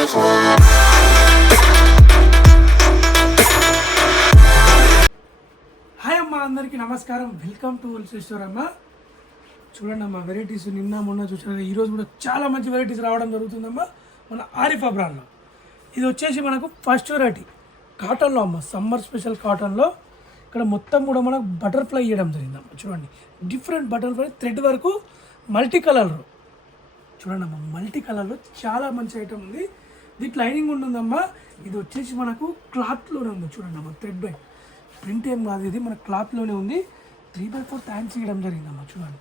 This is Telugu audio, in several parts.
హాయ్ అమ్మ, అందరికీ నమస్కారం. వెల్కమ్ టు హోల్సేల్ అమ్మ. చూడండి అమ్మ, వెరైటీస్ నిన్న మొన్న చూసారు, ఈరోజు కూడా చాలా మంచి వెరైటీస్ రావడం జరుగుతుందమ్మా మన ఆరిఫా బ్రాండ్లో. ఇది వచ్చేసి మనకు ఫస్ట్ వెరైటీ కాటన్లో అమ్మ, సమ్మర్ స్పెషల్ కాటన్లో. ఇక్కడ మొత్తం కూడా మనకు బటర్ఫ్లై ఇవ్వడం జరిగిందమ్మ. చూడండి, డిఫరెంట్ బటర్ఫ్లై థ్రెడ్ వరకు మల్టీ కలర్లో. చూడండి అమ్మ, మల్టీ కలర్లో చాలా మంచి ఐటమ్ ఉంది. దీంట్లో లైనింగ్ ఉంటుందమ్మా. ఇది వచ్చేసి మనకు క్లాత్లోనే ఉంది. చూడండి అమ్మ, థ్రెడ్ బై ప్రింట్ ఏం కాదు, ఇది మన క్లాత్లోనే ఉంది. 3/4 హ్యాండ్స్ ఇవ్వడం జరిగిందమ్మా. చూడండి,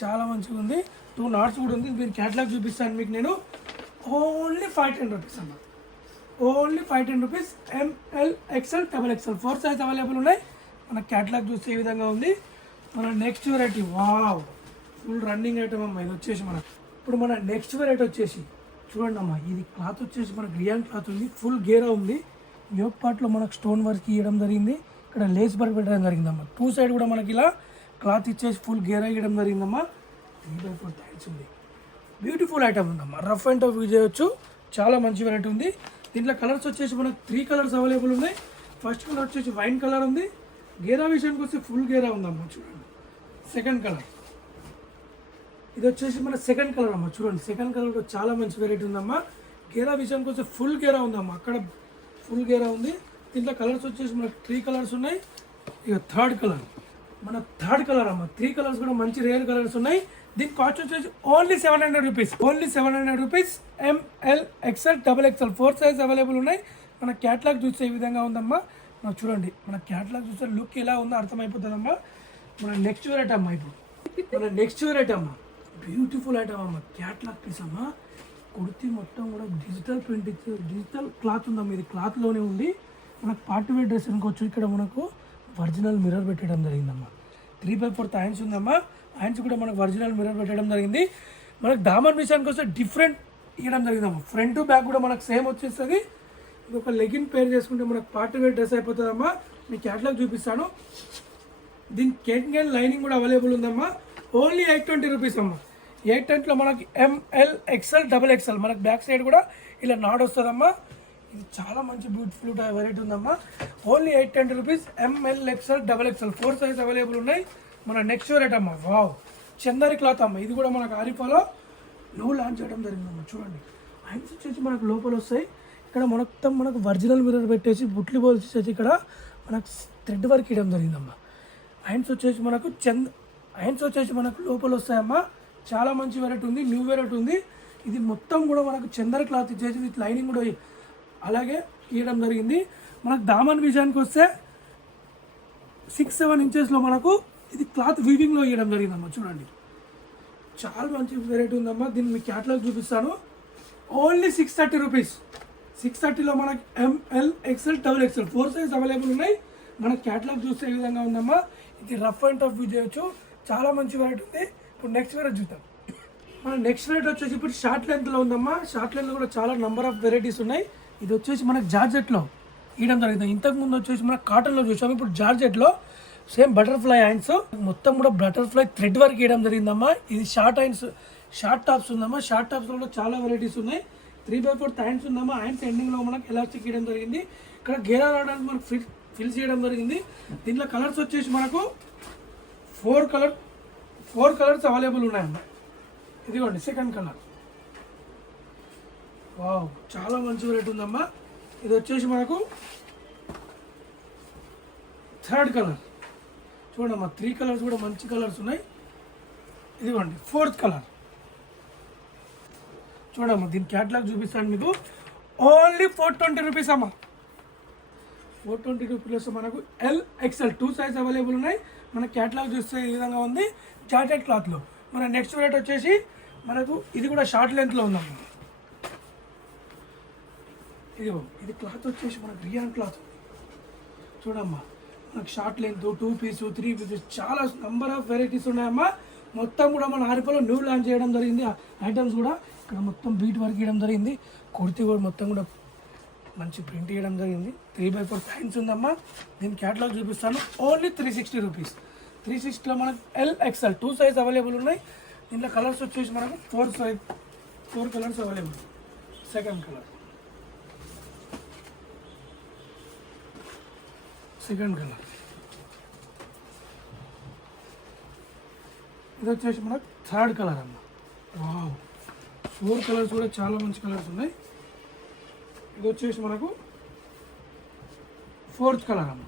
చాలా మంచిగా ఉంది. 2 నాట్స్ కూడా ఉంది. మీరు క్యాటలాగ్ చూపిస్తాను మీకు నేను. ఓన్లీ 510 రూపీస్ అమ్మ, only 510 rupees. ML XL XXL 4 size available ఉన్నాయి. మన క్యాటలాగ్ చూస్తే ఈ విధంగా ఉంది. మన next variety, wow, full running item అమ్మ. ఇది వచ్చేసి మన ఇప్పుడు మన నెక్స్ట్ వెరైటీ వచ్చేసి చూడండి అమ్మ, ఇది క్లాత్ వచ్చేసి మనకు రియాన్ క్లాత్ ఉంది. ఫుల్ గేరా ఉంది. యోక్ పార్ట్లో మనకు స్టోన్ వర్క్ ఇవ్వడం జరిగింది. ఇక్కడ లేస్ వర్క్ పెట్టడం జరిగిందమ్మా. 2 సైడ్ కూడా మనకి ఇలా క్లాత్ ఇచ్చేసి ఫుల్ గేరా ఇవ్వడం జరిగిందమ్మా. 3/4 హ్యాండ్స్ ఉంది. బ్యూటిఫుల్ ఐటమ్ ఉందమ్మా. రఫ్ అండ్ టఫ్ యూజ్ చేయొచ్చు. చాలా మంచి వెరైటీ ఉంది. దీంట్లో కలర్స్ వచ్చేసి మనకు 3 కలర్స్ అవైలబుల్ ఉన్నాయి. ఫస్ట్ కలర్ వచ్చేసి వైన్ కలర్ ఉంది. గేరా విషయానికి వస్తే ఫుల్ గేరా ఉందమ్మా. చూడండి, సెకండ్ కలర్ ఇది వచ్చేసి మన సెకండ్ కలర్ అమ్మ. చూడండి, సెకండ్ కలర్ కూడా చాలా మంచి వెరైటీ ఉందమ్మా. గేరా విషయానికి వస్తే ఫుల్ గేరా ఉందమ్మా. అక్కడ ఫుల్ గేరా ఉంది. దీంట్లో కలర్స్ వచ్చేసి మనకు 3 కలర్స్ ఉన్నాయి. ఇక థర్డ్ కలర్, మన థర్డ్ కలర్ అమ్మ. 3 కలర్స్ కూడా మంచి రేర్ కలర్స్ ఉన్నాయి. దీని కాస్ట్ వచ్చేసి only 700 rupees, only 700 rupees. ML XL XXL 4 size available ఉన్నాయి. మన క్యాటలాగ్ చూస్తే ఈ విధంగా ఉందమ్మా. మనకు చూడండి, మన క్యాటలాగ్ చూస్తే లుక్ ఎలా ఉందో అర్థమైపోతుందమ్మా. మన నెక్స్ట్ వెరైటీ అమ్మ. ఇప్పుడు మన నెక్స్ట్ వెరైటీ అమ్మ, బ్యూటిఫుల్ ఐటమ్ అమ్మ. క్యాటలాగ్ పీస్ అమ్మ. కుర్తీ మొత్తం కూడా డిజిటల్ ప్రింట్ ఇచ్చి డిజిటల్ క్లాత్ ఉందమ్మా. ఇది క్లాత్లోనే ఉంది. మనకు పార్టీ వేర్ డ్రెస్ అనుకోవచ్చు. ఇక్కడ మనకు ఒరిజినల్ మిర్రర్ పెట్టడం జరిగిందమ్మా. 3/4 హ్యాండ్స్ ఉందమ్మా. హ్యాండ్స్ కూడా మనకు ఒరిజినల్ మిర్రర్ పెట్టడం జరిగింది. మనకు దామన్ విషయానికి వస్తే డిఫరెంట్ ఇవ్వడం జరిగిందమ్మా. ఫ్రంట్ టు బ్యాక్ కూడా మనకు సేమ్ వచ్చేస్తుంది. ఇది ఒక లెగిన్ పేర్ చేసుకుంటే మనకు పార్టీ వేర్ డ్రెస్ అయిపోతుందమ్మా. మీకు క్యాటలాగ్ చూపిస్తాను. దీని కేటన్ లైనింగ్ కూడా అవైలబుల్ ఉందమ్మా. ఓన్లీ 820 రూపీస్ అమ్మా. 810లో మనకి ML XL XXL మనకి బ్యాక్ సైడ్ కూడా ఇలా నాడ్ వస్తుందమ్మా. ఇది చాలా మంచి బ్యూటిఫుల్ వెరైటీ ఉందమ్మా. Only 810 rupees. ML XL XXL 4 size available ఉన్నాయి. మన నెక్స్ట్ వెరైటీ అమ్మా, వావ్, చందరి క్లాత్ అమ్మ. ఇది కూడా మనకు ఆరిఫాలో నువ్వు లాంచ్ చేయడం జరిగిందమ్మా. చూడండి, హ్యాండ్స్ వచ్చేసి మనకు లోపల వస్తాయి. ఇక్కడ మొత్తం మనకు ఒరిజినల్ మిర్రర్ పెట్టేసి బుట్లు పోల్చేసి ఇక్కడ మనకు థ్రెడ్ వర్క్ ఇవ్వడం జరిగిందమ్మా. హ్యాండ్స్ వచ్చేసి మనకు లోపల వస్తాయమ్మా. చాలా మంచి వెరైటీ ఉంది. న్యూ వెరైటీ ఉంది. ఇది మొత్తం కూడా మనకు చందర్ క్లాత్ ఇచ్చేసి విత్ లైనింగ్ కూడా అలాగే ఇవ్వడం జరిగింది. మనకు దామన్ విషయానికి వస్తే 6-7 ఇంచెస్లో మనకు ఇది క్లాత్ వీవింగ్లో ఇవ్వడం జరిగిందమ్మా. చూడండి, చాలా మంచి వెరైటీ ఉందమ్మా. దీన్ని మీకు క్యాటలాగ్ చూపిస్తాను. Only 630 rupees. 630లో మనకు ML XL XXL 4 size available ఉన్నాయి. మన క్యాటలాగ్ చూస్తే ఈ విధంగా ఉందమ్మా. ఇది రఫ్ అండ్ టఫ్ యూజ్ చేయొచ్చు. చాలా మంచి వెరైటీ ఉంది. ఇప్పుడు నెక్స్ట్ వెరైటీ చూద్దాం. మన నెక్స్ట్ వెరైటీ వచ్చేసి ఇప్పుడు షార్ట్ లెంత్లో ఉందమ్మా. షార్ట్ లెంత్లో కూడా చాలా నెంబర్ ఆఫ్ వెరైటీస్ ఉన్నాయి. ఇది వచ్చేసి మనకు జార్జెట్లో ఇవ్వడం జరిగింది. ఇంతకుముందు వచ్చేసి మనకు కాటన్లో చూసాము. ఇప్పుడు జార్జెట్లో సేమ్ బటర్ఫ్లై హ్యాండ్స్ మొత్తం కూడా బటర్ఫ్లై థ్రెడ్ వర్క్ ఇవ్వడం జరిగిందమ్మా. ఇది షార్ట్ హ్యాండ్స్, షార్ట్ టాప్స్ ఉందమ్మా. షార్ట్ టాప్స్లో కూడా చాలా వెరైటీస్ ఉన్నాయి. 3/4 హ్యాండ్స్ ఉందమ్మా. హ్యాండ్స్ ఎండింగ్లో మనకు ఎలాస్టిక్ ఇవ్వడం జరిగింది. ఇక్కడ గేరా రావడానికి మనకు ఫిల్స్ చేయడం జరిగింది. దీంట్లో కలర్స్ వచ్చేసి మనకు 4 కలర్స్ అవైలబుల్ ఉన్నాయమ్మా. ఇదిగోండి సెకండ్ కలర్. వావ్, చాలా మంచి వెరైటీ ఉందమ్మా. ఇది వచ్చేసి మనకు థర్డ్ కలర్. చూడమ్మా, 3 కలర్స్ కూడా మంచి కలర్స్ ఉన్నాయి. ఇదిగోండి 4th కలర్. చూడమ్మా, దీని క్యాటలాగ్ చూపిస్తాను మీకు. ఓన్లీ 420 రూపీస్ అమ్మా. 420 రూపీస్ మనకు L XL 2 సైజ్ అవైలబుల్ ఉన్నాయి. మన క్యాటలాగ్ చూస్తే ఈ విధంగా ఉంది, జార్జెట్ క్లాత్లో. మన నెక్స్ట్ వెరైటీ వచ్చేసి మనకు ఇది కూడా షార్ట్ లెంత్లో ఉందమ్మా. ఇది క్లాత్ వచ్చేసి మనకు రియాన్ క్లాత్. చూడమ్మా, మనకు షార్ట్ లెంత్ 2 పీస్ 3 పీసెస్ చాలా నెంబర్ ఆఫ్ వెరైటీస్ ఉన్నాయమ్మా. మొత్తం కూడా మన ఆరిఫాలో న్యూ లాంచ్ చేయడం జరిగింది. ఐటమ్స్ కూడా ఇక్కడ మొత్తం బీట్ వర్క్ ఇవ్వడం జరిగింది. కుర్తీ కూడా మొత్తం కూడా మంచి ప్రింట్ ఇవ్వడం జరిగింది. 3/4 హ్యాండ్స్ ఉందమ్మా. దీని క్యాటలాగ్ చూపిస్తాను. Only 360 rupees. 360లో మనకు L XL 2 సైజ్ అవైలబుల్ ఉన్నాయి. దీంట్లో కలర్స్ వచ్చేసి మనకు 4 colours available. Second colour second colour. ఇది వచ్చేసి మనకు థర్డ్ కలర్ అమ్మ. వావ్, 4 కలర్స్ కూడా చాలా మంచి కలర్స్ ఉన్నాయి. ఇది వచ్చేసి మనకు 4th కలర్ అమ్మ.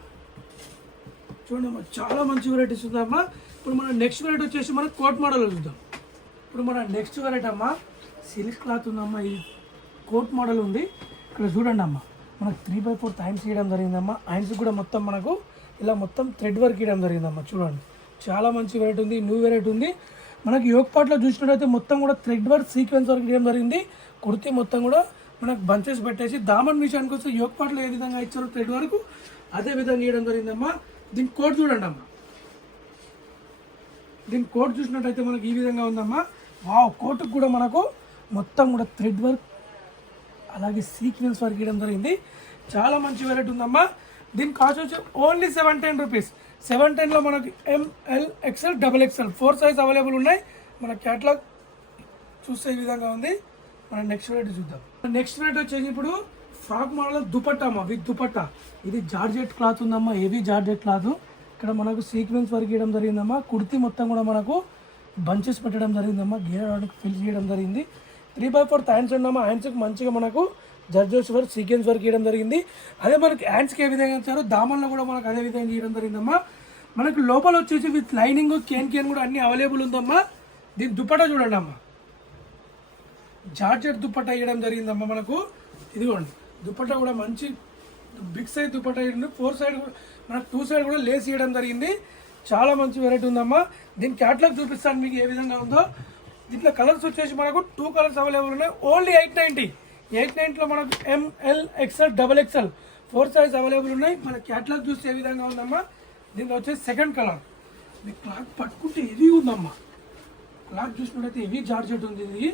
చూడండి అమ్మ, చాలా మంచి వెరైటీస్ ఉందమ్మా. ఇప్పుడు మన నెక్స్ట్ వెరైటీ వచ్చేసి మనకు కోట్ మోడల్ చూద్దాం. ఇప్పుడు మన నెక్స్ట్ వెరైటీ అమ్మ సిల్క్ క్లాత్ ఉందమ్మా. ఇది కోట్ మోడల్ ఉంది. ఇక్కడ చూడండి అమ్మ, మనకు 3/4 టైమ్స్ ఇవ్వడం జరిగిందమ్మా. హ్యాండ్స్ కూడా మొత్తం మనకు ఇలా మొత్తం థ్రెడ్ వర్క్ ఇవ్వడం జరిగిందమ్మా. చూడండి చాలా మంచి వెరైటీ ఉంది, న్యూ వెరైటీ ఉంది. మనకి యోగ్ పార్ట్లో చూసినట్టయితే మొత్తం కూడా థ్రెడ్ వర్క్ సీక్వెన్స్ వర్క్ ఇవ్వడం జరిగింది. కుర్తీ మొత్తం కూడా మనకు బంచెస్ పెట్టేసి దామన్ విషయానికి వస్తే యోగ్ పార్ట్లో ఏ విధంగా ఇచ్చారో థ్రెడ్ వరకు అదే విధంగా ఇవ్వడం జరిగిందమ్మా. దీని కోట్ చూడండి అమ్మా. దీని కోట్ చూసినట్టయితే మనకి ఈ విధంగా ఉందమ్మా. వావ్, కోటుకు కూడా మనకు మొత్తం కూడా థ్రెడ్ వర్క్ అలాగే సీక్వెన్స్ వర్క్ ఇవ్వడం జరిగింది. చాలా మంచి వెరైటీ ఉందమ్మా. దీని కాస్ట్ వచ్చి ఓన్లీ 710 రూపీస్. 710లో మనకి ML XL XXL 4 size available ఉన్నాయి. మన క్యాటలాగ్ చూస్తే ఈ విధంగా ఉంది. మన నెక్స్ట్ వెరైటీ చూద్దాం. నెక్స్ట్ వెరైటీ వచ్చేసి ఇప్పుడు ఫ్రాక్ మోడల్ దుపట్టా అమ్మ, విత్ దుపట్టా. ఇది జార్జెట్ క్లాత్ ఉందమ్మా, హెవీ జార్జెట్ క్లాత్. ఇక్కడ మనకు సీక్వెన్స్ వర్క్ ఇవ్వడం జరిగిందమ్మా. కుర్తీ మొత్తం కూడా మనకు బంచెస్ పెట్టడం జరిగిందమ్మా. గీయడానికి ఫిల్ చేయడం జరిగింది. 3/4 హ్యాండ్స్ ఉన్నామా. హ్యాండ్స్కి మంచిగా మనకు జర్జోస్ వర్క్ సీక్వెన్స్ వర్క్ ఇవ్వడం జరిగింది. అదే మనకి హ్యాండ్స్కి ఏ విధంగా ఇచ్చారో దామన్లో కూడా మనకు అదే విధంగా ఇవ్వడం జరిగిందమ్మా. మనకు లోపల వచ్చేసి విత్ లైనింగ్ కేన్ కూడా అన్ని అవైలబుల్ ఉందమ్మా. దీని దుపట్టా చూడండి అమ్మా, జార్జెట్ దుపట్టా ఇవ్వడం జరిగిందమ్మా. మనకు ఇదిగోండి దుపట్టా కూడా మంచి బిగ్ సైజ్ దుపట్టా ఇవ్వండి. 4 సైడ్ మనకు 2 సైడ్ కూడా లేస్ ఇవ్వడం జరిగింది. చాలా మంచి వెరైటీ ఉందమ్మా. దీని క్యాటలాగ్ చూపిస్తాను మీకు ఏ విధంగా ఉందో. దీంట్లో కలర్స్ వచ్చేసి మనకు 2 కలర్స్ అవైలబుల్ ఉన్నాయి. ఓన్లీ 890లో మనకు ML XL XXL 4 size available ఉన్నాయి. మన క్యాటలాగ్ చూస్తే ఏ విధంగా ఉందమ్మా. దీంట్లో వచ్చేసి సెకండ్ కలర్. ఇది క్లాత్ పట్టుకుంటే హెవీ ఉందమ్మా. క్లాత్ చూసినట్టయితే హెవీ జార్జెట్ ఉంది. ఇది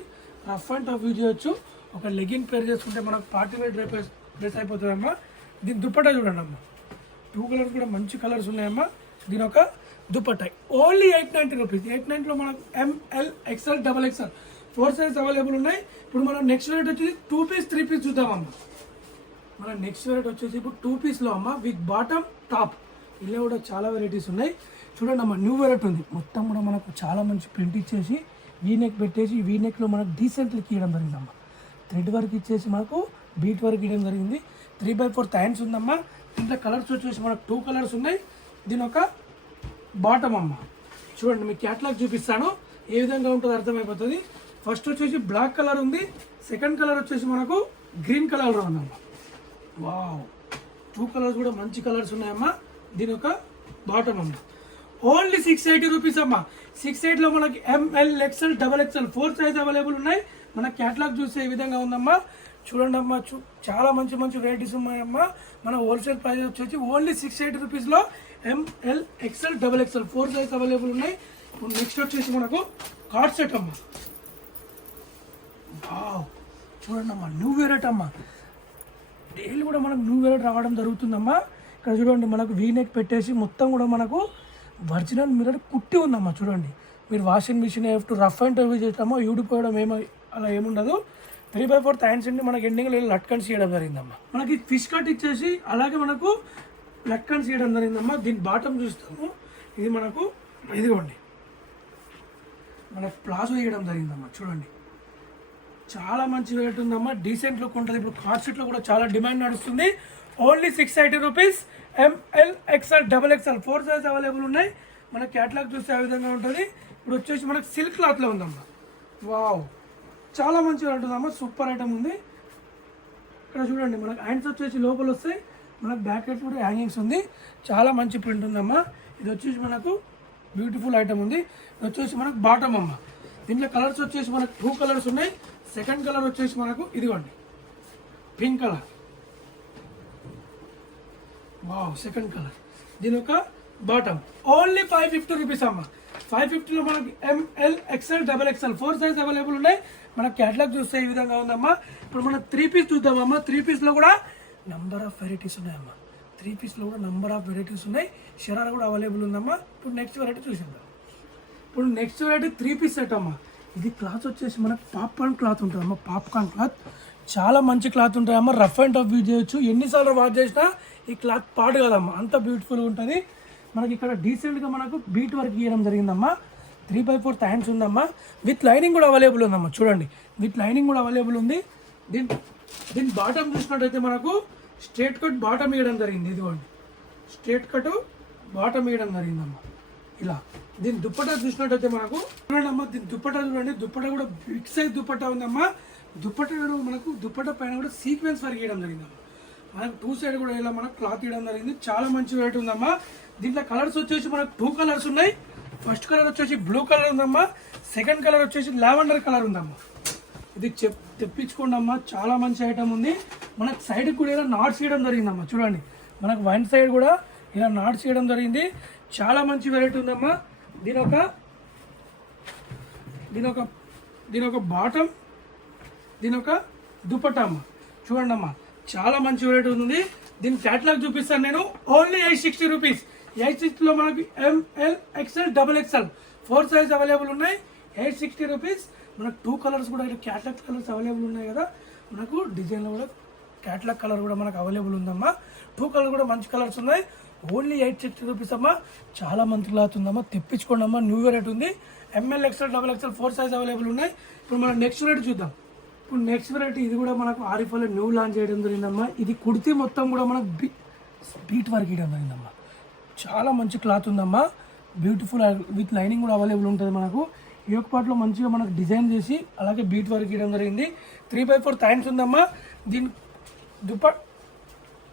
రఫ్ అండ్ టఫ్ యూజ్ చేయొచ్చు. ఒక లెగిన్ పేర్ చేసుకుంటే మనకు పార్టీ వేర్ డ్రెస్ అయిపోతుందమ్మా. దీని దుపట్టా చూడండి అమ్మా. 2 కలర్స్ కూడా మంచి కలర్స్ ఉన్నాయమ్మా. దీని ఒక దుపట్టా ఓన్లీ 890 రూపీస్. 890లో మనకు ML XL XXL 4 size available ఉన్నాయి. ఇప్పుడు మనం నెక్స్ట్ వెరైటీ వచ్చేసి 2 పీస్ 3 పీస్ చూద్దామమ్మా. మన నెక్స్ట్ వెరైటీ వచ్చేసి ఇప్పుడు 2 పీస్లో అమ్మ విత్ బాటమ్ టాప్. ఇలా కూడా చాలా వెరైటీస్ ఉన్నాయి. చూడండి అమ్మ, న్యూ వెరైటీ ఉంది. మొత్తం కూడా మనకు చాలా మంచి ప్రింట్ ఇచ్చేసి వీనెక్ పెట్టేసి వీనెక్లో మనకు డీసెంట్ లుక్ ఇవ్వడం జరిగిందమ్మా. థ్రెడ్ వర్క్ ఇచ్చేసి మనకు బీట్ వర్క్ ఇవ్వడం జరిగింది. 3/4 హ్యాండ్స్ ఉందమ్మా. దీంట్లో కలర్స్ వచ్చేసి మనకు 2 కలర్స్ ఉన్నాయి. దీని ఒక బాటమ్ అమ్మ. చూడండి మీకు క్యాటలాగ్ చూపిస్తాను ఏ విధంగా ఉంటుందో అర్థమైపోతుంది. ఫస్ట్ వచ్చేసి బ్లాక్ కలర్ ఉంది. సెకండ్ కలర్ వచ్చేసి మనకు గ్రీన్ కలర్లో ఉందమ్మా. వావ్, 2 కలర్స్ కూడా మంచి కలర్స్ ఉన్నాయమ్మా. దీని ఒక బాటమ్ అమ్మ. ఓన్లీ 680 రూపీస్ అమ్మా. 680లో మనకి ML XL XXL 4 size available ఉన్నాయి. మన క్యాటలాగ్ చూస్తే ఈ విధంగా ఉందమ్మా. చూడండి అమ్మా, చాలా మంచి మంచి వెరైటీస్ ఉన్నాయమ్మా. మన హోల్సేల్ ప్రైస్ వచ్చేసి ఓన్లీ 680 రూపీస్లో ML XL XXL 4 size available ఉన్నాయి. ఇప్పుడు నెక్స్ట్ వచ్చేసి మనకు కార్డ్ సెట్ అమ్మా. వావ్, చూడండి అమ్మా, న్యూ వెరైటీ అమ్మా. డైలీ కూడా మనకు న్యూ వెరైటీ రావడం జరుగుతుందమ్మా. ఇక్కడ చూడండి మనకు వీనెక్ పెట్టేసి మొత్తం కూడా మనకు ఒరిజినల్ మిర్రర్ కుట్టి ఉందమ్మా. చూడండి మీరు washing machine rough and tough చేస్తామో యూడిపోవడం అలా ఏముండదు. 3/4 హ్యాండ్స్ ఉండి మనకి ఎండింగ్లో లట్కన్స్ చేయడం జరిగిందమ్మా. మనకి ఫిష్ కట్ ఇచ్చేసి అలాగే మనకు లట్కన్స్ చేయడం జరిగిందమ్మా. దీని బాటమ్ చూస్తాము. ఇది మనకు ఇదిగోండి మనకు ప్లాజో వేయడం జరిగిందమ్మా. చూడండి చాలా మంచి వెరైటీ ఉందమ్మా. డీసెంట్ లుక్ ఉంటుంది. ఇప్పుడు కార్డ్ సెట్లో కూడా చాలా డిమాండ్ నడుస్తుంది. Only 680 rupees. ML XL XXL 4 size available ఉన్నాయి. మన క్యాటలాగ్ చూస్తే ఆ విధంగా ఉంటుంది. ఇప్పుడు వచ్చేసి మనకు సిల్క్ క్లాత్లో ఉందమ్మా. వావ్, చాలా మంచిగా ఉంటుందమ్మా. సూపర్ ఐటమ్ ఉంది. ఇక్కడ చూడండి మనకు హ్యాండ్స్ వచ్చేసి లోపల వస్తాయి. మనకు బ్యాక్ సైడ్ కూడా హ్యాంగింగ్స్ ఉంది. చాలా మంచి ప్రింట్ ఉందమ్మా. ఇది వచ్చేసి మనకు బ్యూటిఫుల్ ఐటమ్ ఉంది. ఇది వచ్చేసి మనకు బాటమ్ అమ్మ. దీంట్లో కలర్స్ వచ్చేసి మనకు 2 కలర్స్ ఉన్నాయి. సెకండ్ కలర్ వచ్చేసి మనకు ఇదిగోండి pink colour. Wow, second colour. దీని ఒక బాటమ్ ఓన్లీ 550 రూపీస్ అమ్మ. 550లో మనకి ML XL XXL 4 size available ఉన్నాయి. మన క్యాటలాగ్ చూస్తే ఈ విధంగా ఉందమ్మా. ఇప్పుడు మనం 3 పీస్ చూద్దామమ్మా. 3 పీస్లో కూడా నంబర్ ఆఫ్ వెరైటీస్ ఉన్నాయమ్మా. 3 పీస్లో కూడా నంబర్ ఆఫ్ వెరైటీస్ ఉన్నాయి. షరారా కూడా అవైలబుల్ ఉందమ్మా. ఇప్పుడు నెక్స్ట్ వెరైటీ చూసేద్దాం. ఇప్పుడు నెక్స్ట్ వెరైటీ 3 పీస్ సెట్ అమ్మా. ఇది క్లాత్ వచ్చేసి మనకు పాప్కార్న్ క్లాత్ ఉంటుందమ్మా. పాప్కార్న్ క్లాత్ చాలా మంచి క్లాత్ ఉంటాయమ్మా. రఫ్ అండ్ టఫ్ యూజ్ చేయొచ్చు, ఎన్నిసార్లు వాష్ చేసినా ఈ క్లాత్ పాడు కదమ్మా, అంత బ్యూటిఫుల్గా ఉంటుంది. మనకి ఇక్కడ డీసెంట్గా మనకు బీట్ వర్క్ ఇవ్వడం జరిగిందమ్మా. 3/4 హ్యాండ్స్ ఉందమ్మా. విత్ లైనింగ్ కూడా అవైలబుల్ ఉందమ్మా. చూడండి, విత్ లైనింగ్ కూడా అవైలబుల్ ఉంది. దీని బాటమ్ చూసినట్టయితే మనకు స్ట్రేట్ కట్ బాటమ్ ఇవ్వడం జరిగింది. ఇదిగోండి, స్ట్రేట్ కట్ బాటమ్ ఇవ్వడం జరిగిందమ్మా. ఇలా దీని దుప్పటా చూసినట్టయితే మనకు చూడండి అమ్మా, దీని దుప్పటా చూడండి, దుప్పటా కూడా బిగ్ సైజ్ దుప్పటా ఉందమ్మా. దుప్పటా మనకు దుప్పటా పైన కూడా సీక్వెన్స్ వర్క్ ఇవ్వడం జరిగిందమ్మా. మనకు 2 సైడ్ కూడా ఇలా మనకు క్లాత్ ఇవ్వడం జరిగింది. చాలా మంచి వెరైటీ ఉందమ్మా. దీంట్లో కలర్స్ వచ్చేసి మనకు 2 కలర్స్ ఉన్నాయి. ఫస్ట్ కలర్ వచ్చేసి బ్లూ కలర్ ఉందమ్మా. సెకండ్ కలర్ వచ్చేసి లావెండర్ కలర్ ఉందమ్మా. ఇది తెప్పించుకోండి అమ్మా, చాలా మంచి ఐటమ్ ఉంది. మనకు సైడ్కి కూడా ఇలా నాట్స్ ఇవ్వడం జరిగిందమ్మా. చూడండి, మనకు వన్ సైడ్ కూడా ఇలా నాట్స్ ఇవ్వడం జరిగింది. చాలా మంచి వెరైటీ ఉందమ్మా. దీని ఒక బాటమ్, దీని ఒక దుపట్టా అమ్మ. చూడండి అమ్మా, చాలా మంచి వెరైటీ ఉంది. దీని క్యాటలాగ్ చూపిస్తాను నేను. Only 860 rupees. 860లో మనకి ML XL XXL 4 size available ఉన్నాయి. 860 రూపీస్. మనకు 2 కలర్స్ కూడా ఇలా క్యాటలాగ్ కలర్స్ అవైలబుల్ ఉన్నాయి కదా. మనకు డిజైన్లో కూడా క్యాటలాగ్ కలర్ కూడా మనకు అవైలబుల్ ఉందమ్మా. 2 కలర్ కూడా మంచి కలర్స్ ఉన్నాయి. ఓన్లీ 860 రూపీస్ అమ్మా. చాలా మంచి క్లాత్ ఉందమ్మా, తెప్పించుకోండి అమ్మా. న్యూ వెరైటీ ఉంది. ML XL XXL 4 size available ఉన్నాయి. ఇప్పుడు మనం నెక్స్ట్ వెరైటీ చూద్దాం. ఇప్పుడు నెక్స్ట్ వెరైటీ ఇది కూడా మనకు ఆరిఫాలో న్యూ లాంచ్ చేయడం జరిగిందమ్మా. ఇది కుర్తీ మొత్తం కూడా మనకు బీట్ వర్క్ ఇవ్వడం జరిగిందమ్మా. చాలా మంచి క్లాత్ ఉందమ్మా, బ్యూటిఫుల్ విత్ లైనింగ్ కూడా అవైలబుల్ ఉంటుంది. మనకు ఈ యొక్క పార్ట్లో మంచిగా మనకు డిజైన్ చేసి అలాగే బీట్ వర్క్ ఇవ్వడం జరిగింది. 3/4 హ్యాండ్స్ ఉందమ్మా.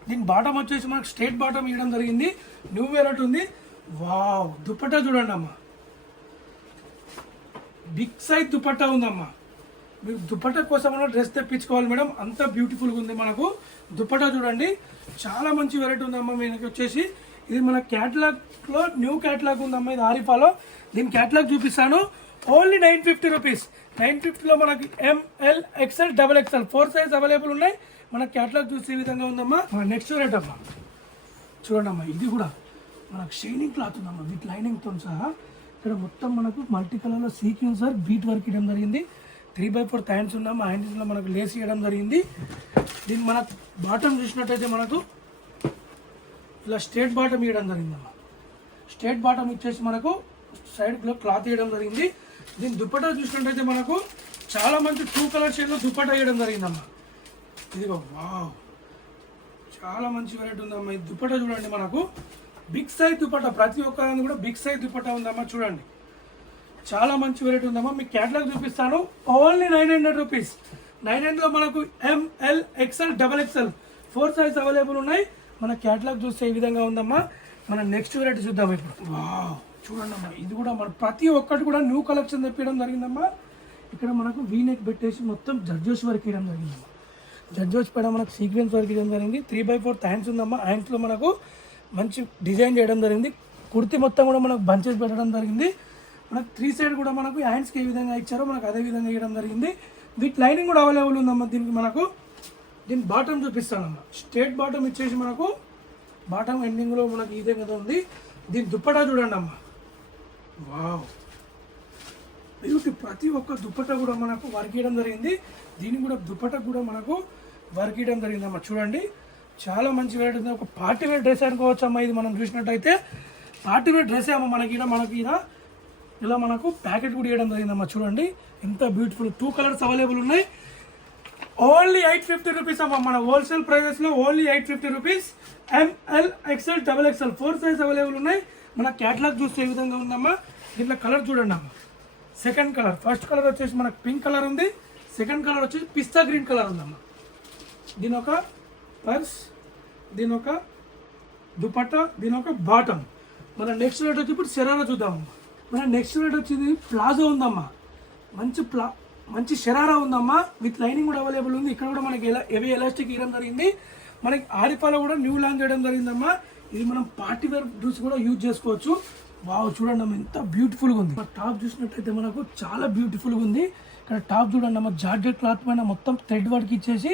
దీని బాటమ్ వచ్చేసి మనకు స్ట్రేట్ బాటమ్ ఇవ్వడం జరిగింది. న్యూ వెరైటీ ఉంది. వావ్, దుపట్టా చూడండి అమ్మా, బిగ్ సైజ్ దుపట్టా ఉందమ్మా. మీరు దుపట్టా కోసం డ్రెస్ తెప్పించుకోవాలి మేడం, అంత బ్యూటిఫుల్గా ఉంది. మనకు దుపట్టా చూడండి, చాలా మంచి వెరైటీ ఉందమ్మా. మీకు వచ్చేసి ఇది మన క్యాటలాగ్లో న్యూ క్యాటలాగ్ ఉందమ్మా. ఇది ఆరిఫాలో. దీని క్యాటలాగ్ చూపిస్తాను. Only 950 rupees. 950లో మనకి ML XL XXL 4 size available ఉన్నాయి. మన క్యాటలాగ్ చూసే విధంగా ఉందమ్మా. మన నెక్స్ట్ వెరైటీ అమ్మా, చూడండి అమ్మా. ఇది కూడా మనకు షైనింగ్ క్లాత్ ఉందమ్మా, విత్ లైనింగ్తో సహా. ఇక్కడ మొత్తం మనకు మల్టీ కలర్లో సీక్వెన్స్ వర్క్ బీట్ వర్క్ ఇవ్వడం జరిగింది. 3/4 హ్యాండ్స్ ఉన్నాము. హ్యాండ్స్లో మనకు లేస్ ఇవ్వడం జరిగింది. దీన్ని మన బాటమ్ చూసినట్టయితే మనకు ఇలా స్ట్రేట్ బాటమ్ ఇవ్వడం జరిగిందమ్మా. స్ట్రేట్ బాటమ్ ఇచ్చేసి మనకు సైడ్లో క్లాత్ ఇవ్వడం జరిగింది. దీని దుపట్టా చూసినట్టయితే మనకు చాలా మంచి 2 కలర్ షేడ్లో దుపట్టా ఇవ్వడం జరిగిందమ్మా. ఇదిగో వావ్, చాలా మంచి వెరైటీ ఉందమ్మా. ఈ దుపట్టా చూడండి, మనకు బిగ్ సైజ్ దుపట్టా, ప్రతి ఒక్కదాన్ని కూడా బిగ్ సైజ్ దుపట్టా ఉందమ్మా. చూడండి, చాలా మంచి వెరైటీ ఉందమ్మా. మీకు క్యాటలాగ్ చూపిస్తాను. Only 900 rupees. 900లో మనకు ML XL XXL 4 size available ఉన్నాయి. మన క్యాటలాగ్ చూస్తే ఈ విధంగా ఉందమ్మా. మన నెక్స్ట్ వెరైటీ చూద్దాం ఇప్పుడు. వావ్, చూడండి అమ్మా, ఇది కూడా మన ప్రతి ఒక్కటి కూడా న్యూ కలెక్షన్ తెప్పించడం జరిగిందమ్మా. ఇక్కడ మనకు వీనెక్ పెట్టేసి మొత్తం జర్జోస్ వర్క్ ఇవ్వడం జరిగిందమ్మా. జర్జోస్ పైన మనకు సీక్వెన్స్ వర్క్ ఇవ్వడం జరిగింది. 3/4 హ్యాండ్స్ ఉందమ్మా. హ్యాండ్స్లో మనకు మంచి డిజైన్ చేయడం జరిగింది. కుర్తీ మొత్తం కూడా మనకు బంచెస్ పెట్టడం జరిగింది. మనకు 3 సైడ్ కూడా మనకు హ్యాండ్స్కి ఏ విధంగా ఇచ్చారో మనకు అదే విధంగా ఇవ్వడం జరిగింది. విత్ లైనింగ్ కూడా అవైలబుల్ ఉందమ్మా. దీని బాటమ్ చూపిస్తానమ్మా. స్ట్రేట్ బాటమ్ ఇచ్చేసి మనకు బాటమ్ ఎండింగ్లో మనకు ఇదే కదా ఉంది. దీని దుప్పటా చూడండి అమ్మా. వావ్, ప్రతి ఒక్క దుప్పటా కూడా మనకు వర్క్ ఇవ్వడం జరిగింది. దీన్ని కూడా దుప్పటా కూడా మనకు వర్క్ ఇవ్వడం జరిగిందమ్మా. చూడండి, చాలా మంచి వెరైటీ ఉంది. ఒక పార్టీ వేర్ డ్రెస్ అనుకోవచ్చు అమ్మా. ఇది మనం చూసినట్టయితే పార్టీ వేర్ డ్రెస్ అమ్మా. మనకి ఇలా మనకు ప్యాకెట్ కూడా ఇవ్వడం జరిగిందమ్మా. చూడండి, ఎంత బ్యూటిఫుల్. 2 కలర్స్ అవైలబుల్ ఉన్నాయి. ఓన్లీ 850 రూపీస్ అమ్మా. మన హోల్సేల్ ప్రైజెస్లో only 850 rupees. ML XL XXL 4 size available ఉన్నాయి. మన క్యాటలాగ్ చూస్తే ఏ విధంగా ఉందమ్మా. దీంట్లో కలర్ చూడండి అమ్మా. సెకండ్ కలర్, ఫస్ట్ కలర్ వచ్చేసి మనకు పింక్ కలర్ ఉంది. సెకండ్ కలర్ వచ్చేసి పిస్తా గ్రీన్ కలర్ ఉందమ్మా. దీని ఒక పర్స్, దీని ఒక దుపట్టా, దీని ఒక బాటమ్. మన నెక్స్ట్ రేట్ వచ్చి ఇప్పుడు శరారా చూద్దామమ్మా. మన నెక్స్ట్ రేట్ వచ్చేది ప్లాజో ఉందమ్మా. మంచి శరారా ఉందమ్మా. విత్ లైనింగ్ కూడా అవైలబుల్ ఉంది. ఇక్కడ కూడా మనకి హెవీ ఎలాస్టిక్ ఇవ్వడం జరిగింది. మనకి ఆరిఫాలో కూడా న్యూ లాంచ్ చేయడం జరిగిందమ్మా. ఇది మనం పార్టీ వేర్ డ్రెస్ కూడా యూజ్ చేసుకోవచ్చు. వావ్, చూడండి అమ్మా, ఎంత బ్యూటిఫుల్గా ఉంది. టాప్ చూసినట్టయితే మనకు చాలా బ్యూటిఫుల్గా ఉంది. ఇక్కడ టాప్ చూడండి అమ్మా, జార్జెట్ క్లాత్ పైన మొత్తం థ్రెడ్ వర్క్ ఇచ్చేసి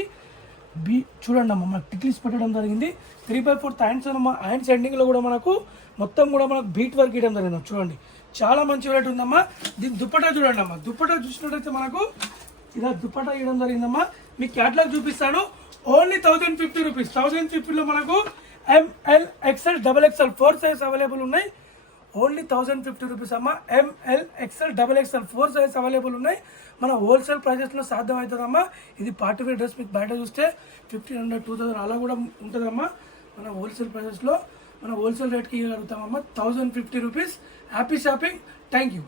చూడండి అమ్మా, మనకు టిక్లీస్ పెట్టడం జరిగింది. 3/4 హ్యాండ్స్ అమ్మా. హ్యాండ్స్ ఎండింగ్లో కూడా మనకు మొత్తం కూడా మనకు బీట్ వర్క్ ఇవ్వడం జరిగింది. చూడండి, చాలా మంచి వెరైటీ ఉందమ్మా. దీని దుపట్టా చూడండి అమ్మా. దుపట్టా చూసినట్టయితే మనకు ఇలా దుపట్టా ఇవ్వడం జరిగిందమ్మా. మీకు క్యాటలాగ్ చూపిస్తాను. Only 1050 rupees. 1050లో మనకు M L XL double XL 4 size available ఉన్నాయి. ఓన్లీ 1050 రూపీస్ అమ్మ. M L XL double XL 4 size available ఉన్నాయి. మన హోల్సేల్ ప్రైజెస్లో సాధ్యం అవుతుందమ్మా. ఇది పార్టీ వేర్ డ్రెస్ మీకు బయట చూస్తే 1500 2000 అలా కూడా ఉంటుందమ్మా. మన హోల్సేల్ ప్రైజెస్లో మన హోల్సేల్ రేట్కి ఇవ్వగలుగుతామమ్మా. 1050 rupees. Happy shopping. Thank you.